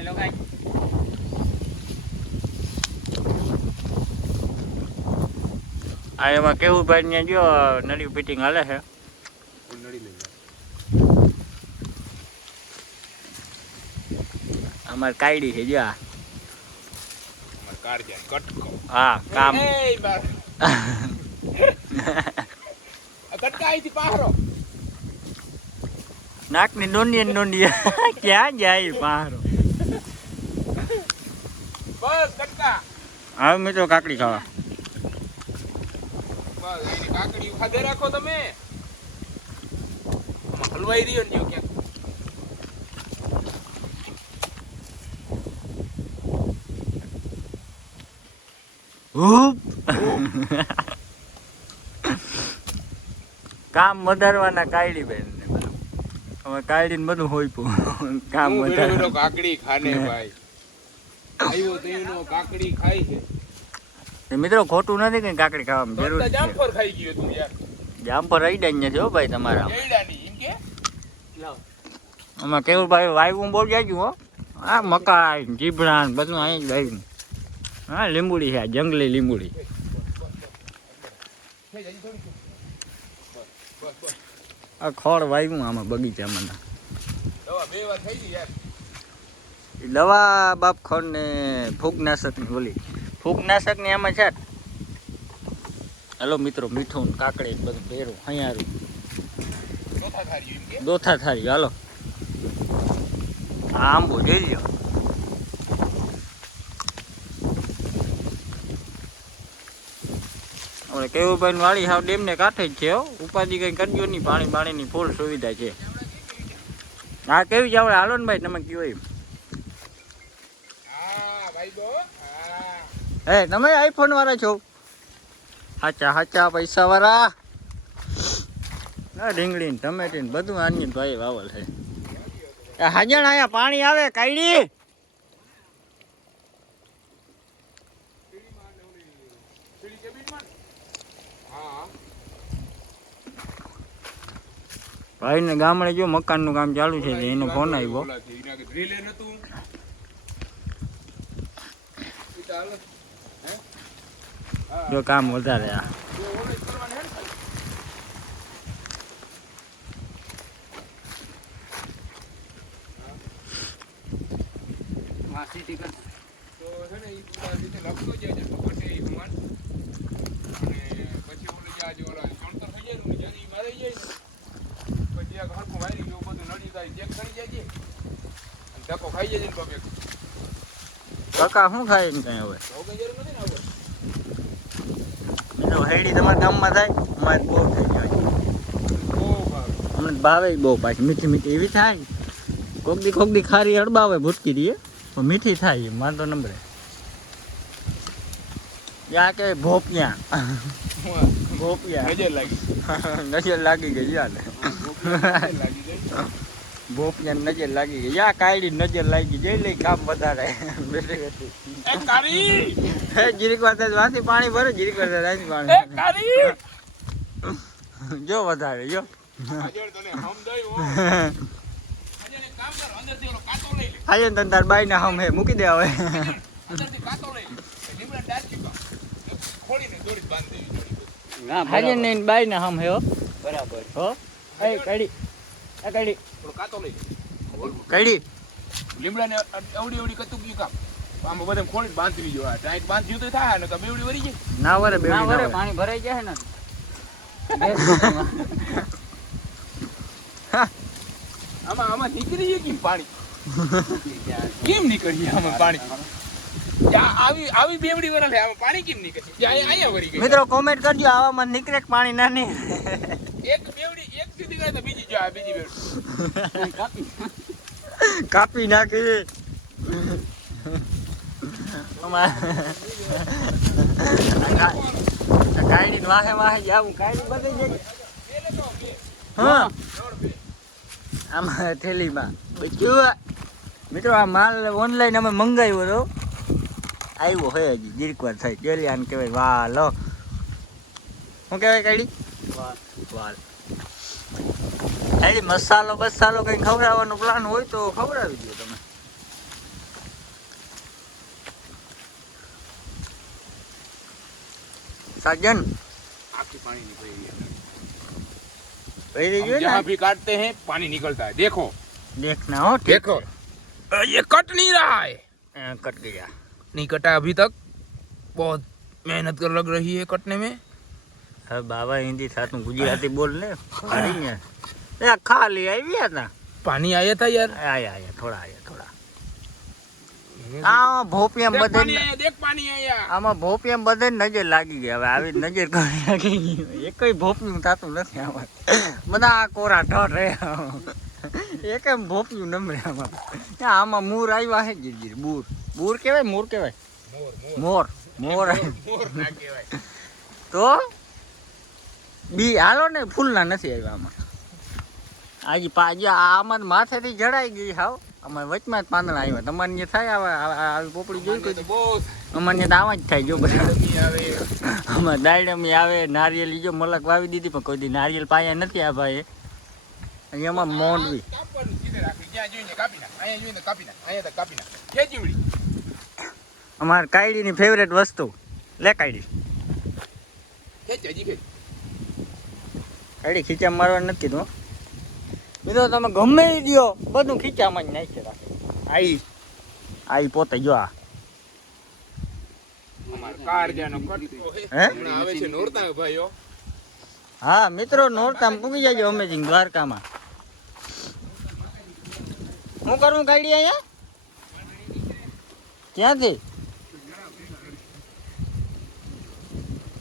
Hello guys, આ એમાં કેવું ભાઈ ને જો નળી ફિટિંગ હાલે છે. નળી લઈ જાય અમાર કાયડી છે જો આ અમાર કાર જાય કટકો. હા કામ એ બાર કટકા આઈથી પાહરો નાકની નોંડી ક્યાં જાય પારો. બસ કટકા હવે મિત્રો કાકડી ખાવા. બસ એની કાકડી ખાધે રાખો તમે. આમાં હલવાઈ રહ્યો ને ક્યાંક. કામ વધારવાના કાયડી બેન ને બધું. હવે કાયડી ને બધું હોય કામ વધારવાનું. કાકડી ખાને ભાઈ આવ્યો તેનો કાકડી ખાઈ છે. મિત્રો ખોટું નથી કઈ કાકડી ખાવામાં જરૂર છે. જામફળ ખાઈ ગયો તું યાર. જામફળ રહી જાય છે હો ભાઈ તમારા. એડાની એમ કે લાવ આમાં કેવું ભાઈ વાયવું બહુ જાજુ હો. આ મકાઈ જીભડા ને બધું અહીં જ વાવ્યું. હા લીંબુડી છે આ જંગલી લીંબુડી. આ ખોળ વાવ્યું આમાં બગીચામાં. દવા બે વાર થઈ ગઈ યાર. દવા બાપ ખોળ ને ફૂગનાશકની ઓલી ફૂગનાશકની આમાં છે. હાલો મિત્રો મીઠું ને કાકડી ને બધું ભેરું હૈયારું દોથા થારી હાલો. આ આંબો જોઈ લ્યો. હવે કેવુભાઈ ની વાડી હાવ ડેમ ને કાંઠે જ છે હો. ઉપાધિ કઈ કરજો નહીં, પાણી પાણીની ફૂલ સુવિધા છે. હા કેવી જાવ હાલો ને ભાઈ તમે કયો એમ. હે તમે આઈફોન વાળા છો? હાચા હાચા પૈસા વાળા. રીંગણી ને ટમેટી ને બધું આની ભાઈ વાવલ છે. હાજણ આયા પાણી આવે કાયડી. ભાઈ ને ગામડે જો મકાન નું કામ ચાલુ છે એનો ફોન આવ્યો. જો કામ વધારે આ કાકા શું ખાય ને કઈ હવે હેડી તમારા ગામમાં થાય અમારે બહુ થઈ જાય. અમને ભાવે બહુ પાછી મીઠી મીઠી એવી થાય. કોક દી ખારી હળબાવે ભૂટકી દઈએ પણ મીઠી થાય વાંધો નંબરે. ત્યાં કે ભોપિયા નજર લાગી ગઈ યાર. ભોપિયા નજર લાગી ગઈ યા કાયડી નજર લાગી જઈ લઈ કામ વધારે જીરીક વાર વાથી પાણી ભરે જીરીક વાર પાણી જો વધારે જો આજે તને તાર બાઈ ના હમ હે મૂકી દે હવે. આજે નહીં બાઈ ના હમ હે હો બરાબર હો. એ કાઢી આ કાઢી કાતો લઈ કાઢી લીમડાને અવડી અવડી કતું ગયું કામ આમાં બધા ખોલી બાંધવી જો ટાઈટ બાંધ્યું તો થાય ને તો બેવડી વરી જાય ના વરે બેવડી ના વરે પાણી ભરાઈ જાય ને આમાં નીકળી ગયું પાણી કેમ નીકળી આમાં પાણી આવી બેવડી વરા લે આમાં પાણી કેમ નીકળી અહીંયા વરી ગઈ. મિત્રો કોમેન્ટ કરજો આવામાં નીકળે પાણી નાની એક બેવડી એક સીધી ગઈ તો બીજી જો આ બીજી બેવડી કાપી નાખી. કાયડી વાહે વાહે જાવું કાયડી બધે છે. હા આમાં થેલીમાં બચ્યું. મિત્રો આ માલ ઓનલાઈન અમે મંગાવ્યો હતો આવ્યો હે હજી જીરીક વાર થાય ડેલી આને કહેવાય વાલ. શું કહેવાય કાયડી વાલ. કાયડી મસાલો બસાલો કંઈ ખવડાવવાનો પ્લાન હોય તો ખવડાવી દો તમે. साजन आखी पानी निकल रही है पहले जो हम है जहाँ ना भी काटते हैं पानी निकलता है देखो देखना हो ठीक देखो ये कट नहीं रहा है है। कट गया नहीं कटा अभी तक बहुत मेहनत कर लग रही है कटने में હવે બાબા હિન્દી થાતું ગુજરાતી બોલ ને ફરી ને એ ખાલી આવ્યા હતા पानी आया था यार આયા આયા થોડા આ ભોપિયા देख બધે पानी आया देख पानी आया આમાં ભોપિયા બધે નજર લાગી ગઈ હવે આવી નજર કરી લાગી ગઈ એકય ભોપિયું થતું નથી આમાં બધા આ કોરા ઢોર રહ્યા એકય ભોપિયું નમરે આમાં મૂર આવ્યા હે ગીર બૂર કહેવાય મૂર કહેવાય मोर મોર मोर ना कहेवाय તો બી હાલો ને ફૂલના નથી આવ્યા આમાં આજે પાજી આમાં માથેથી જડાઈ ગઈ હાવ અમારે વચમાં જ પાંદડા આવ્યા તમારે ત્યાં થાય આવી પોપડી જોઈ કોઈ बहुत અમારે ત્યાં આવા જ થાય જો બધા नहीं आवे આમાં દાયડમી આવે નારિયેલ જો મલક વાવી દીધી પણ કોઈ દી નારિયેલ પાયા નથી આ ભાઈ અહીંયામાં મોંડવી કાપવાનું સીધે રાખી જ્યાં જોઈને કાપી નાખ અહીંયા જોઈને કાપી નાખ અહીંયા તો કાપી નાખ કે જીવડી અમારે કાયડીની ફેવરેટ વસ્તુ લે કાયડી ખેંચ હજી ખેંચ કાયડી ખીચા મારવા નથી કીધું મિત્રો તમે ગમે એ દો બધું ખીચામાં જ નાખી રાખે આઈ પોતે જો આ અમાર કાળજાનો કટકો હે? હમણાં આવે છે નોરતા ભાઈઓ હા મિત્રો નોરતામાં પૂગી જાજો અમેઝિંગ દ્વારકામાં હું કરું કાયડી અહીંયા ક્યાંથી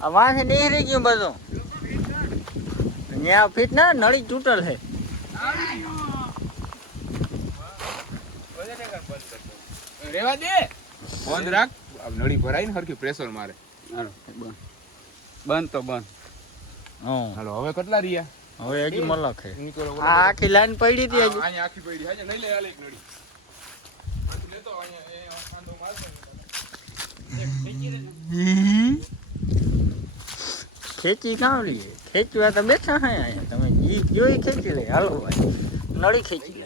આ વાંસે નીકળી ગયું બધું ત્યાં ફીટ ના નળી તૂટલ છે રેવા દે બંધ રાખ આ નળી ભરાય ને હરખી પ્રેશર મારે બંધ તો બંધ હા હાલો હવે કેટલા રહ્યા હવે હજી મલક છે નીકળો આ આખી લાઈન પડી હતી હજી અહીંયા આખી પડી હાજે લઈ લે હાલે એક નળી લેતો અહીંયા એ કાંદો મારશે ખેંચી કાં લઈએ ખેંચવા તો બેઠા હે અહીંયા તમે જી જોઈ ખેંચી લે હાલો ભાઈ નળી ખેંચી